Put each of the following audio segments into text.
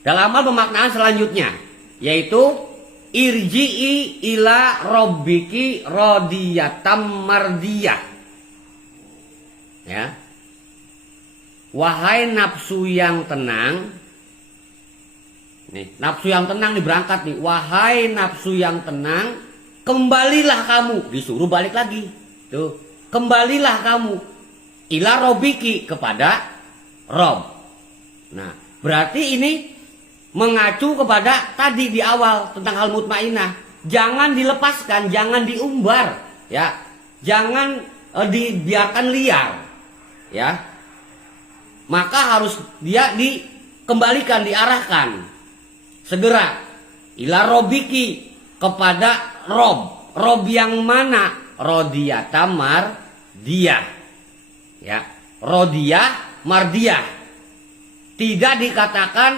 dalam hal pemaknaan selanjutnya, yaitu irji'i ila rabbiki radiyatam mardiyah. Ya. Wahai nafsu yang tenang. Nih, nafsu yang tenang nih berangkat nih. Wahai nafsu yang tenang, kembalilah kamu. Disuruh balik lagi. Tuh, kembalilah kamu ila rabbiki, kepada Rob. Nah, berarti ini mengacu kepada tadi di awal tentang hal mutmainah. Jangan dilepaskan, jangan diumbar, ya. Jangan dibiarkan liar, ya. Maka harus dia dikembalikan, diarahkan segera ila robiki, kepada Rob. Rob yang mana? Rodiyata mardiyah, ya. Rodiyah mardiyah. Tidak dikatakan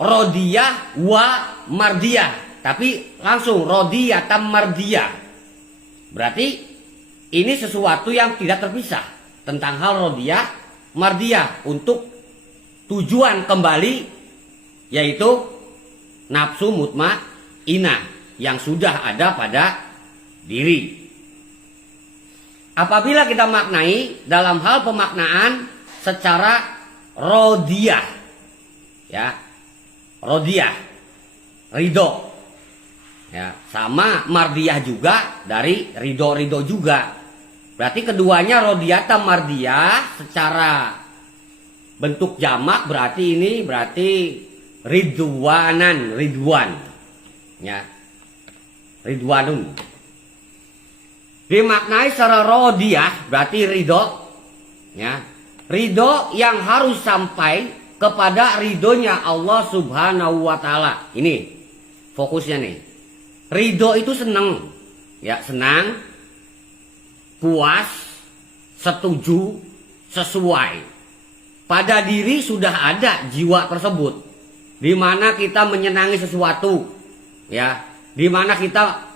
rodiyah wa mardiyah, tapi langsung rodiyata mardiyah. Berarti ini sesuatu yang tidak terpisah tentang hal rodiyah mardiyah untuk tujuan kembali, yaitu nafsu mutmainah yang sudah ada pada diri. Apabila kita maknai dalam hal pemaknaan secara rodiyah, ya, rodiyah, ridho, ya, sama mardiyah juga dari ridho juga. Berarti keduanya rodiyata mardiyah secara bentuk jamak, berarti ini berarti ridwan, ya, ridwanun. Dimaknai secara rodiyah berarti ridho, ya, ridho yang harus sampai kepada ridhonya Allah Subhanahu wa Ta'ala. Ini fokusnya nih. Ridho itu senang, ya, senang, puas, setuju, sesuai. Pada diri sudah ada jiwa tersebut, di mana kita menyenangi sesuatu, ya, di mana kita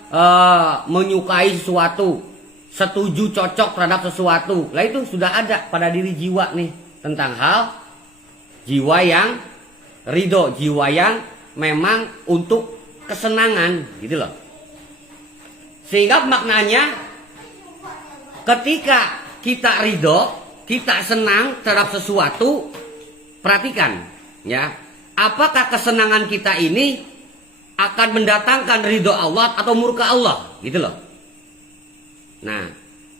menyukai sesuatu, setuju, cocok terhadap sesuatu. Lah itu sudah ada pada diri jiwa nih tentang hal jiwa yang ridho, jiwa yang memang untuk kesenangan, gitu loh. Sehingga maknanya ketika kita ridho, kita senang terhadap sesuatu, perhatikan, ya, apakah kesenangan kita ini akan mendatangkan ridho Allah atau murka Allah, gitu loh. Nah,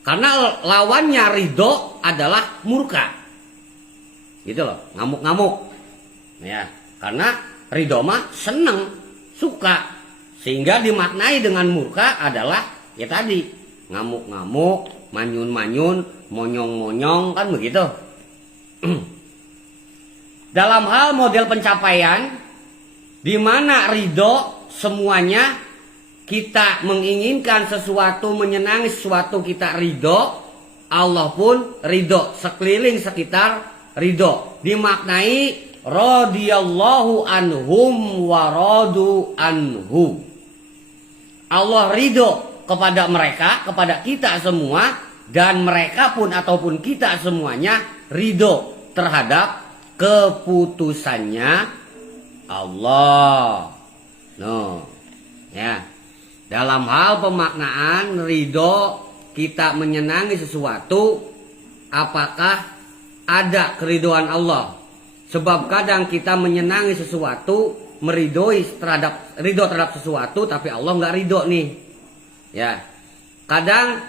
karena lawannya ridho adalah murka, gitu loh, ngamuk-ngamuk, ya, karena ridho mah seneng, suka, sehingga dimaknai dengan murka adalah ya tadi, ngamuk-ngamuk, manyun-manyun, monyong-monyong, kan begitu. Dalam hal model pencapaian, di mana ridho semuanya kita menginginkan sesuatu, menyenangi sesuatu, kita ridho, Allah pun ridho, sekeliling sekitar ridho. Dimaknai radhiyallahu anhum wa radu anhu. Allah ridho kepada mereka, kepada kita semua, dan mereka pun ataupun kita semuanya ridho terhadap keputusannya Allah. No, ya. Dalam hal pemaknaan ridho, kita menyenangi sesuatu, apakah ada keridhoan Allah? Sebab kadang kita menyenangi sesuatu, meridhoi terhadap ridho terhadap sesuatu, tapi Allah nggak ridho nih. Ya, kadang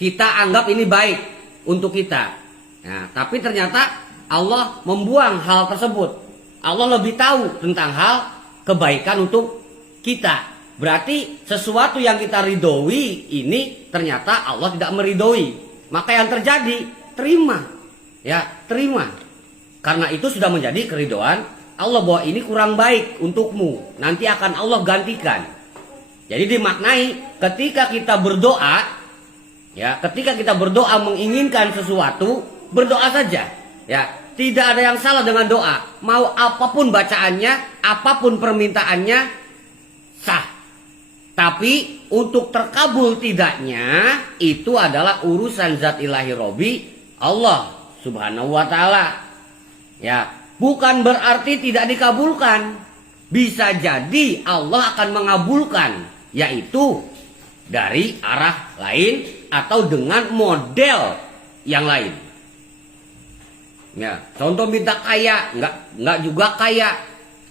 kita anggap ini baik untuk kita, nah, tapi ternyata Allah membuang hal tersebut. Allah lebih tahu tentang hal kebaikan untuk kita. Berarti sesuatu yang kita ridhoi ini ternyata Allah tidak meridhoi. Maka yang terjadi, terima, ya, terima. Karena itu sudah menjadi keridhoan Allah bahwa ini kurang baik untukmu, nanti akan Allah gantikan. Jadi dimaknai ketika kita berdoa, ya, ketika kita berdoa menginginkan sesuatu, berdoa saja, ya, tidak ada yang salah dengan doa. Mau apapun bacaannya, apapun permintaannya, sah. Tapi untuk terkabul tidaknya, itu adalah urusan zat ilahi Robi Allah Subhanahu wa Ta'ala. Ya, bukan berarti tidak dikabulkan. Bisa jadi Allah akan mengabulkan, yaitu dari arah lain atau dengan model yang lain. Ya, contoh minta kaya, enggak juga kaya,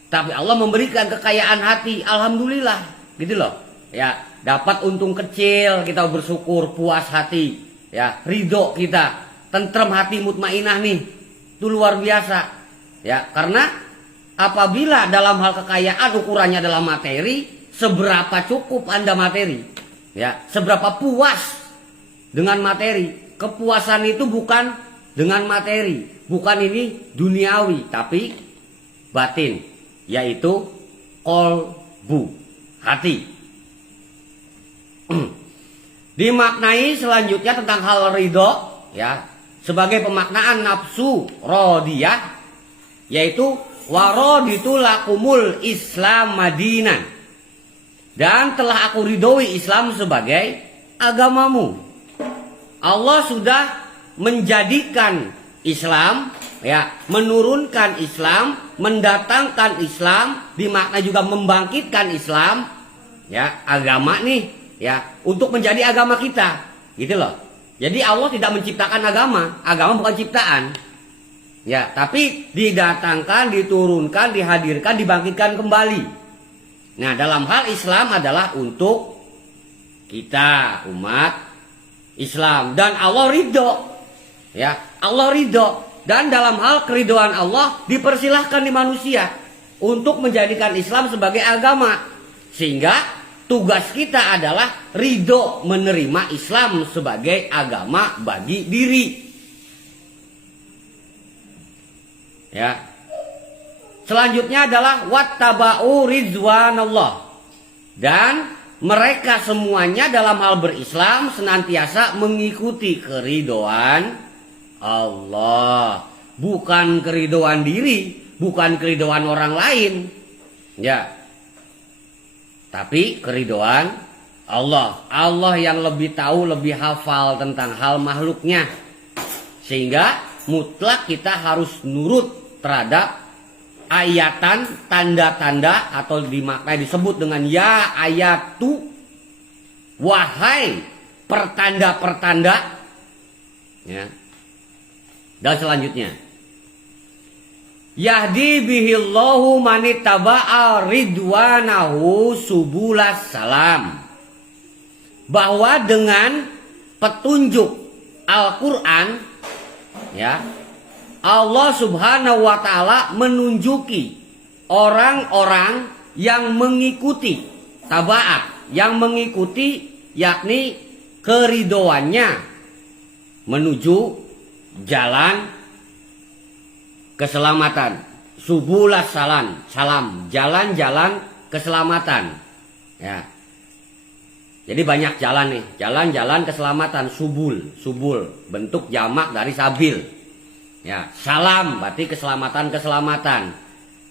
tapi Allah memberikan kekayaan hati, alhamdulillah, gitu loh. Ya, dapat untung kecil, kita bersyukur, puas hati, ya, ridho kita, tentrem hati, mutmainah nih, itu luar biasa. Ya, karena apabila dalam hal kekayaan ukurannya adalah materi, seberapa cukup Anda materi, ya, seberapa puas dengan materi. Kepuasan itu bukan dengan materi, bukan ini duniawi, tapi batin, yaitu qalbu, hati. Dimaknai selanjutnya tentang hal ridho, ya, sebagai pemaknaan nafsu rodiyah, yaitu waraditu lakumul Islam madinan, dan telah aku ridhoi Islam sebagai agamamu. Allah sudah menjadikan Islam, ya, menurunkan Islam, mendatangkan Islam, dimakna juga membangkitkan Islam, ya, agama nih, ya, untuk menjadi agama kita, gitu loh. Jadi Allah tidak menciptakan agama bukan ciptaan, ya, tapi didatangkan, diturunkan, dihadirkan, dibangkitkan kembali. Nah, dalam hal Islam adalah untuk kita umat Islam, dan Allah ridho, ya, Allah ridho, dan dalam hal keridoan Allah dipersilahkan di manusia untuk menjadikan Islam sebagai agama, sehingga tugas kita adalah ridho menerima Islam sebagai agama bagi diri. Ya. Selanjutnya adalah wattaba'u ridwanallah, dan mereka semuanya dalam hal berislam senantiasa mengikuti keridoan Allah, bukan keridoan diri, bukan keridoan orang lain, ya, tapi keridoan Allah. Allah yang lebih tahu, lebih hafal tentang hal makhluknya, sehingga mutlak kita harus nurut terhadap ayatan, tanda-tanda, atau dimaknai disebut dengan ya ayatu, wahai pertanda-pertanda, ya. Dan selanjutnya, yahdi bihillahu manittaba'a ridwanahu subulas salam, bahwa dengan petunjuk Al-Quran, ya, Allah subhanahu wa ta'ala menunjuki orang-orang yang mengikuti taba'at, yang mengikuti yakni keridoannya menuju jalan keselamatan, subulas salam, jalan-jalan keselamatan, ya. Jadi banyak jalan nih, jalan-jalan keselamatan, subul bentuk jamak dari sabil, ya. Salam berarti keselamatan,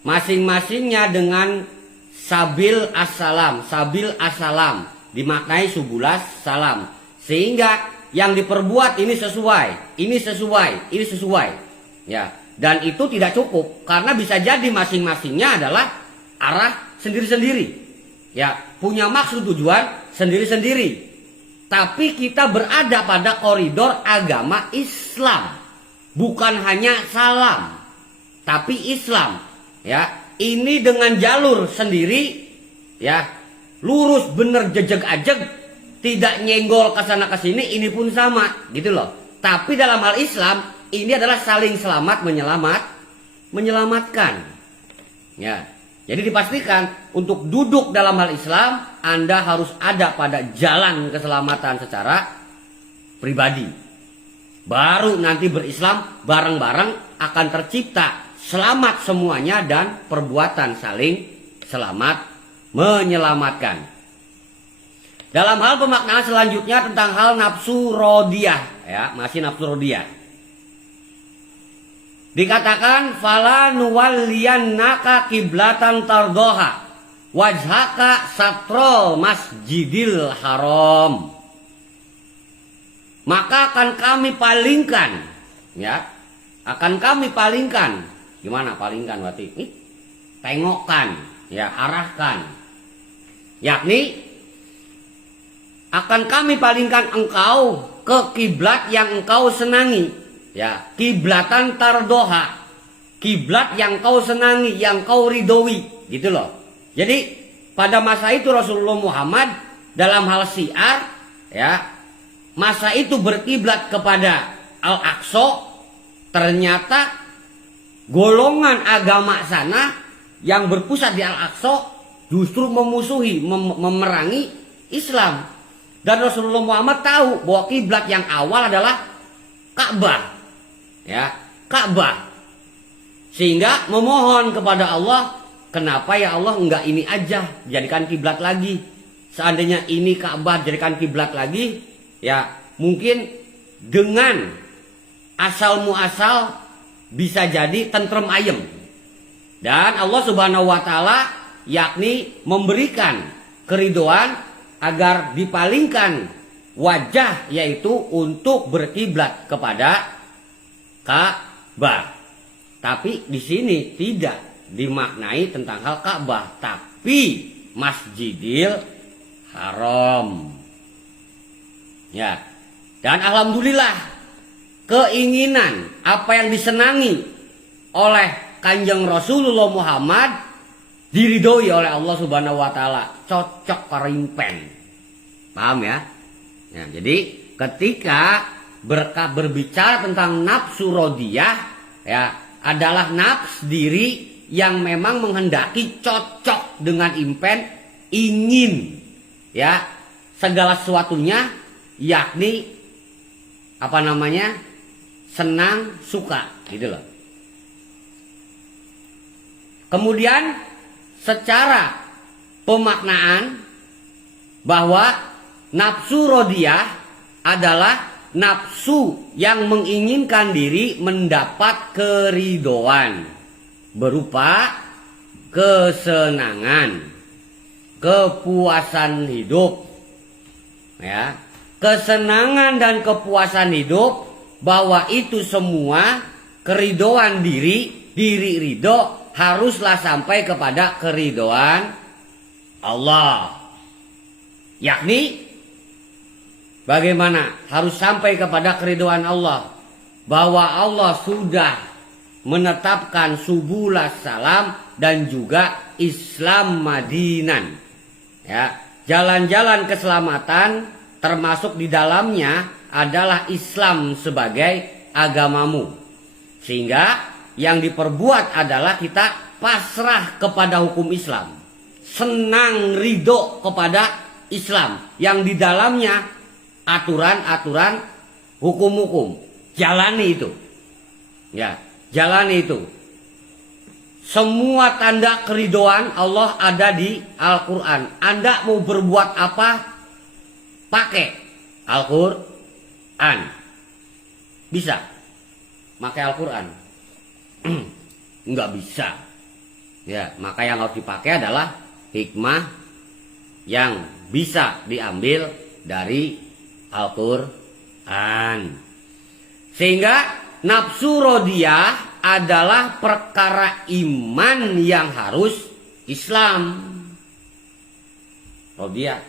masing-masingnya dengan sabil as-salam dimaknai subulas salam, sehingga yang diperbuat ini sesuai, ya. Dan itu tidak cukup, karena bisa jadi masing-masingnya adalah arah sendiri-sendiri, ya, punya maksud tujuan sendiri-sendiri. Tapi kita berada pada koridor agama Islam, bukan hanya salam, tapi Islam, ya. Ini dengan jalur sendiri, ya, lurus bener jejeg-ajeg, tidak nyenggol ke sana ke sini, ini pun sama, gitu loh. Tapi dalam hal Islam ini adalah saling selamat menyelamatkan. Ya. Jadi dipastikan untuk duduk dalam hal Islam, Anda harus ada pada jalan keselamatan secara pribadi. Baru nanti berislam bareng-bareng akan tercipta selamat semuanya, dan perbuatan saling selamat menyelamatkan. Dalam hal pemaknaan selanjutnya tentang hal nafsu rodiyah, ya, masih nafsu rodiyah. Dikatakan fala nuwalliyannaka kiblatan tardoha wajhaka satrol masjidil haram. Maka akan kami palingkan, ya, akan kami palingkan Gimana palingkan berarti? Tengokkan, ya, arahkan. Yakni akan kami palingkan engkau ke kiblat yang engkau senangi. Ya, kiblatan tardoha. Kiblat yang kau senangi, yang kau ridhoi, gitu loh. Jadi pada masa itu Rasulullah Muhammad dalam hal syiar, ya, masa itu berkiblat kepada Al-Aqsa. Ternyata golongan agama sana yang berpusat di Al-Aqsa justru memusuhi, memerangi Islam. Dan Rasulullah Muhammad tahu bahwa kiblat yang awal adalah Ka'bah, ya, Ka'bah. Sehingga memohon kepada Allah, kenapa ya Allah enggak ini aja jadikan kiblat lagi? Seandainya ini Ka'bah jadikan kiblat lagi, ya mungkin dengan asal muasal bisa jadi tentrem ayem. Dan Allah Subhanahu wa taala yakni memberikan keridoan agar dipalingkan wajah, yaitu untuk berkiblat kepada Ka'bah. Tapi di sini tidak dimaknai tentang hal Ka'bah, tapi Masjidil Haram. Ya. Dan alhamdulillah keinginan apa yang disenangi oleh Kanjeng Rasulullah Muhammad diridhoi oleh Allah Subhanahu wa taala, cocok karimpen. Paham ya? Ya, jadi ketika berbicara tentang nafsu rodiyah, ya, adalah nafs diri yang memang menghendaki cocok dengan impen, ingin, ya, segala sesuatunya, yakni apa namanya, senang, suka, gitu loh. Kemudian secara pemaknaan bahwa nafsu rodiyah adalah nafsu yang menginginkan diri mendapat keridoan berupa kesenangan, kepuasan hidup, ya, kesenangan dan kepuasan hidup, bahwa itu semua keridoan diri ridho haruslah sampai kepada keridoan Allah. Yakni bagaimana harus sampai kepada keridoan Allah, bahwa Allah sudah menetapkan subulas salam dan juga Islam Madinan, ya, jalan-jalan keselamatan, termasuk di dalamnya adalah Islam sebagai agamamu. Sehingga yang diperbuat adalah kita pasrah kepada hukum Islam, senang ridho kepada Islam yang di dalamnya aturan-aturan, hukum-hukum. Jalani itu, ya, jalani itu. Semua tanda keridoan Allah ada di Al-Quran. Anda mau berbuat apa, pakai Al-Quran. Bisa pakai Al-Quran? Enggak bisa. Ya, maka yang harus dipakai adalah hikmah yang bisa diambil dari Al-Quran. Sehingga nafsu rodiyah adalah perkara iman yang harus Islam. Rodiyah.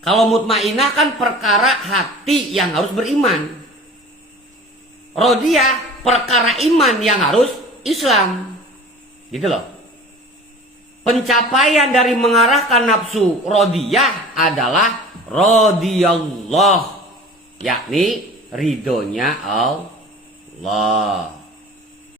Kalau mutmainah kan perkara hati yang harus beriman. Rodiyah perkara iman yang harus Islam. Gitu loh. Pencapaian dari mengarahkan nafsu rodiyah adalah rodiyallah, yakni ridhonya Allah.